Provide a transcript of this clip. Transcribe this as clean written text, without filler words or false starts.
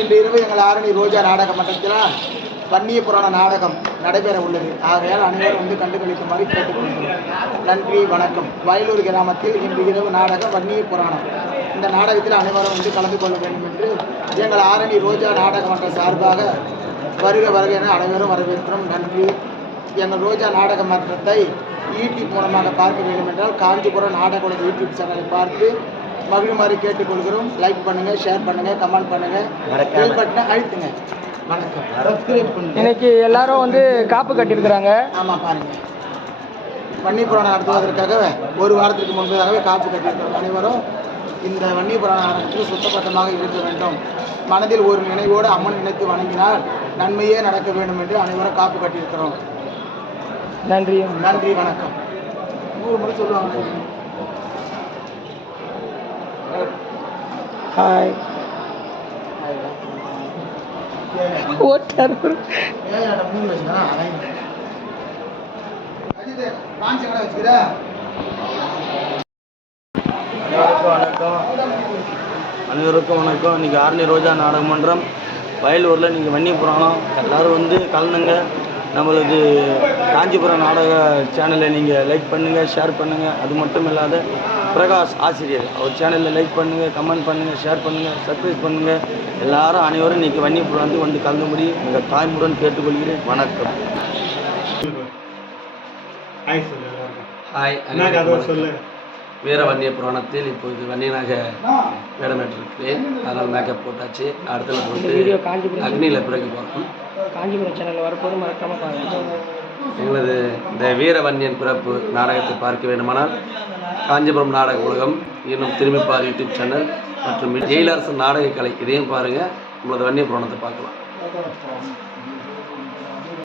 இன்று இரவு எங்கள் ஆரணி ரோஜா நாடக மன்றத்தில் வன்னிய புராண நாடகம் நடைபெற உள்ளது. ஆகையால் அனைவரும் வந்து கண்டுகளிக்குமாறு கேட்டுக்கொள்கிறோம். நன்றி, வணக்கம். வயலூர் கிராமத்தில் இன்று இரவு நாடகம் வன்னிய புராணம். இந்த நாடகத்தில் அனைவரும் வந்து கலந்து கொள்ள வேண்டும் என்று எங்கள் ஆரணி ரோஜா நாடக மன்ற சார்பாக வருக வருக என அனைவரும் வரவேற்கிறோம். நன்றி. எங்கள் ரோஜா நாடக மன்றத்தை யூடியூப் மூலமாக பார்க்க வேண்டும் என்றால் காஞ்சிபுரம் நாடக யூடியூப் சேனலை பார்த்து மகிழுமாறு கேட்டுக்கொள்கிறோம். லைக் பண்ணுங்கள், ஷேர் பண்ணுங்கள், கமெண்ட் பண்ணுங்கள், பெல் பட்டனை அழுத்துங்க. வணக்கம். இன்னைக்கு எல்லாரும் வந்து காப்பு கட்டியிருக்கிறாங்க. ஆமாம், பாருங்கள். வன்னி புராணம் நடத்துவதற்காக ஒரு வாரத்திற்கு முன்பதாகவே காப்பு கட்டியிருக்கிறோம். அனைவரும் இந்த வன்னி புராண நாடகத்தில் சுத்தபத்தமாக இருக்க வேண்டும். மனதில் ஒரு நினைவோடு அம்மன் நினைத்து வணங்கினால் நன்மையே நடக்க வேண்டும் என்று அனைவரும் காப்பு கட்டியிருக்கிறோம். நன்றி. நன்றி, வணக்கம். 100 முறை சொல்லுவாங்க. ஹாய். ஓட்டார் அனைவருக்கும் வணக்கம். இன்றைக்கி ஆரணி ரோஜா நாடக மன்றம் வயலூரில் நீங்கள் வன்னி புராணம் எல்லோரும் வந்து கலந்துங்க. நம்மளுக்கு காஞ்சிபுரம் நாடக சேனலை நீங்கள் லைக் பண்ணுங்கள், ஷேர் பண்ணுங்கள். அது மட்டும் இல்லாத பிரகாஷ் ஆசிரியர் அவர் சேனலில் லைக் பண்ணுங்கள், கமெண்ட் பண்ணுங்கள், ஷேர் பண்ணுங்கள், சப்ஸ்கிரைப் பண்ணுங்கள். எல்லாரும் அனைவரும் இன்றைக்கி வன்னி புராணத்துக்கு வந்து கலந்துபடி மிக தாய்முடன் கேட்டுக்கொள்கிறேன். வணக்கம். ஹாய். வீர வன்னிய புராணத்தில் இப்போது வன்னியனாக வேடமேற்றிருக்கிறேன். அதனால் மேக்கப் போட்டாச்சு. அடுத்த போட்டு அக்னியில் பிறகு போகிறோம். காஞ்சிபுரம் சேனலில் வரப்போது மறக்காமல் பாருங்கள். எங்களது இந்த வீர வன்னியன் பிறப்பு நாடகத்தை பார்க்க வேண்டுமானால் காஞ்சிபுரம் நாடக உலகம் இன்னும் திரும்பிப்பார் யூடியூப் சேனல் மற்றும் ஜெயிலரசன் நாடக கலை இதையும் பாருங்கள். உங்களது வன்னிய புராணத்தை பார்க்கலாம்.